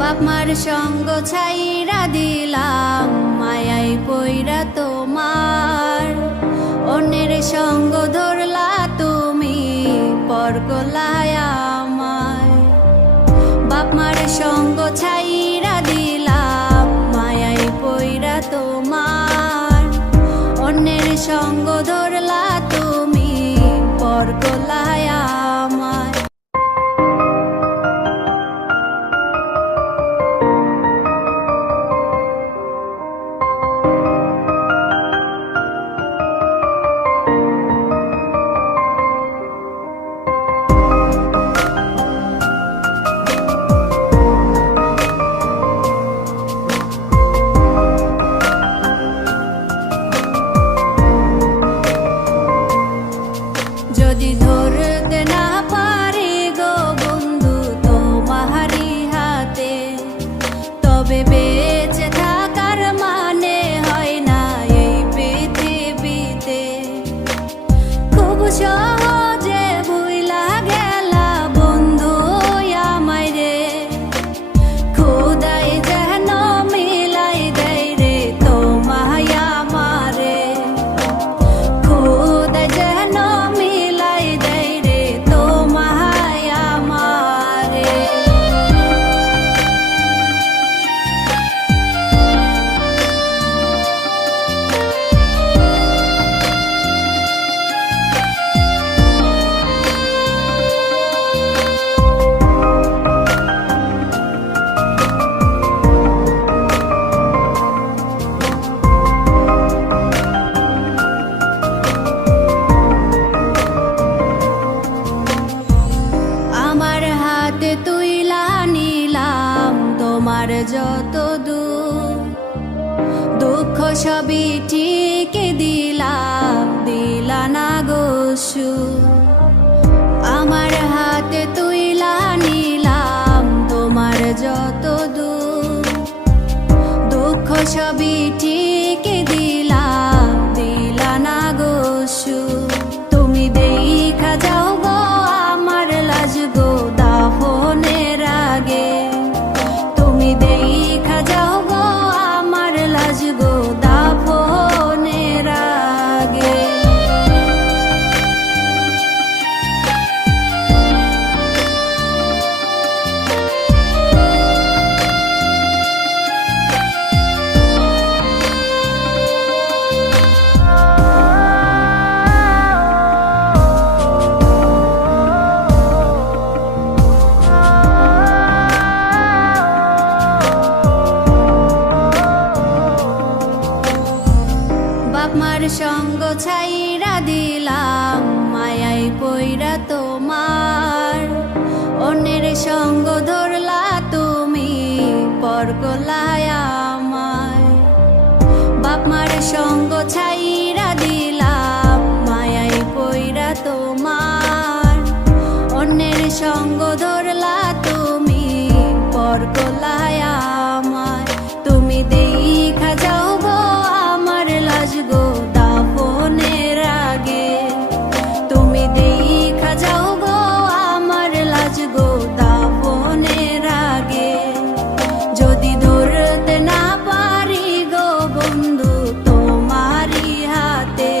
বাপ মার সঙ্গ ছাইরা দিলাম মায়াই পইরা তোমার, অন্যের সঙ্গ ধরলা তুমি পর কলায় আমায়। বাপ মার সঙ্গ ছাইরা দিলাম মায়াই পইরা তোমার, অন্যের সঙ্গ ধরলা তুমি পর কলায় আমায়। যদি ধরতে না পারি গো বন্ধু তোমারি হাতে, তবে বেঁচে থাকার মানে হয় না এই পৃথিবীতে। খুব সহজে ভুইলা গেলা বন্ধু আমায় রে, খোদাই যেন মিলাই দেয় রে তোমায় আমারে, খোদাই যেন মিলাই দেয় রে তোমায় আমারে। আমার হাতে তুইলা নিলাম তোমার যত দুঃখ সবই ঠিক দিলাম, দিলা না গো সুখ। আমার হাতে তুইলা নিলাম তোমার যত দুঃখ সবই ঠিক দিলাম, দিলা না গো সুখ। তুমি দেখা যাও গো আমার লাজ গো দাফনের আগে, তুমি দেখা যাও গো আমার লাজ গো দাফনের আগে। বাপ মার সঙ্গ ছাইরা দিলাম মায়াই পইরা তোমার, অন্যের সঙ্গ ধরলা তুমি পর কলায় আমায়। বাপ মার সঙ্গ ছাইরা দিলাম মায়াই পইরা তোমার, অন্যের সঙ্গ ধরলা তুমি পর কলায় আমায়। তুমি দেখা যাও গো আমার লাজ গো দাফনের আগে, তুমি দেখা যাও গো আমার লাজ গো দাফনের আগে। যদি ধরতে না পারি গো বন্ধু তোমারি হাতে,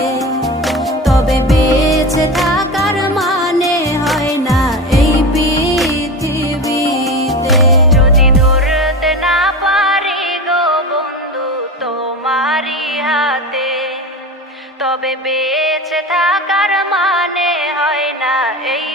তবে বেঁচে থাকার মানে হয় না এই পৃথিবীতে। যদি ধরতে না পারি গো বন্ধু তোমারি হাতে, তবে বেঁচে থাকার মানে হয় না এই